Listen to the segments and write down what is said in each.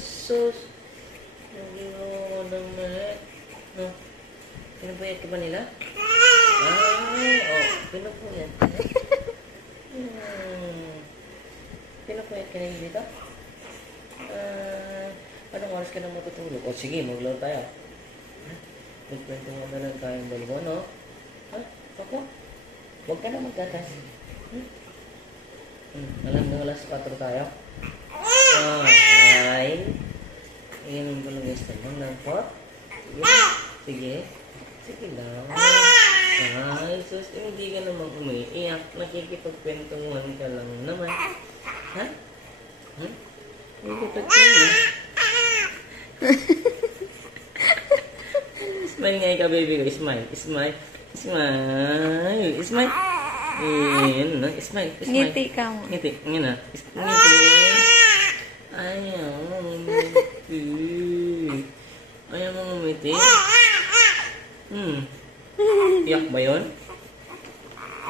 Sus. Hindi mo ng mali. No? Pinapuyat ka ba nila? Pinapuyat ka. Pinapuyat ka na dito? Anong oras ka na matutulog? O sige, maglaro tayo. Nagkwento mo na lang tayong dalawa, no? Ha? Ako? Huwag ka na magkatas. Alam na alas 4 tayo? Ay. Iyanin ko lang yung stamon ng pot. Sige. Sige lang. Ay, sus, hindi ka naman umiiyak. Nakikipagkwentuhan ka lang naman. Ha? Nakikipagkwentuhan. Smile nga ikaw, baby ko. Smile. Smile. Smile. Smile. Ayan na. Smile. Smile. Ngiti ka mo. Ngiti. Ngayon na. Ngiti. Ayaw mo ngumiti. Ayaw mo ngumiti. Iyak ba yun?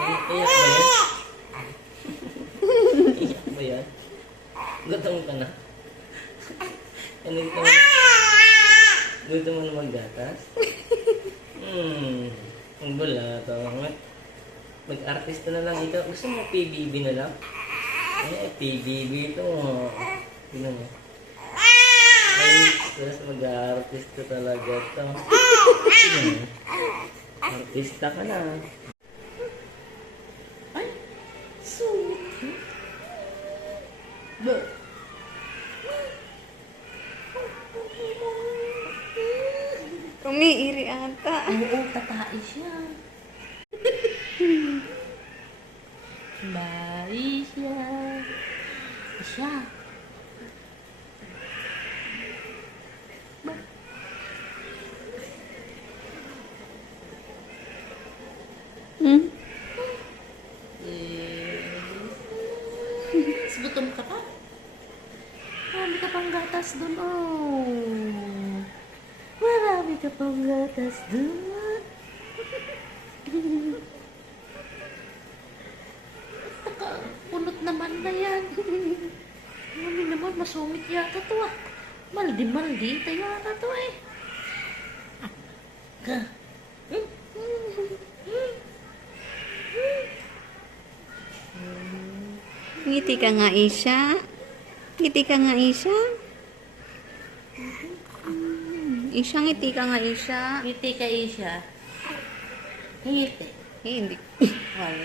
Iyak ba yun? Iyak ba yun? Gutom ka na? Gusto mo na maggatas? Ang bala, tawag. Mag-artista na lang ito. Gusto mo PBB na lang? PBB ito. Tignan mo. Ay, gusto mag-artista talaga ito. Artista ka na. Ay, sweet. Umiiri ata. Oo, tatai siya. Bye siya. Siya. Gutom ka pa? Marami ka pang gatas dun, oh. Marami ka pang gatas dun. Punot naman na yan. Ano naman, masungit yata to ah. Maldi-maldi, tayo ata to eh. Ngiti ka nga, Isha. Ngiti ka nga, Isha. Isha, ngiti ka nga, Isha. Ngiti ka, Isha. Ngiti. Hindi. Wala.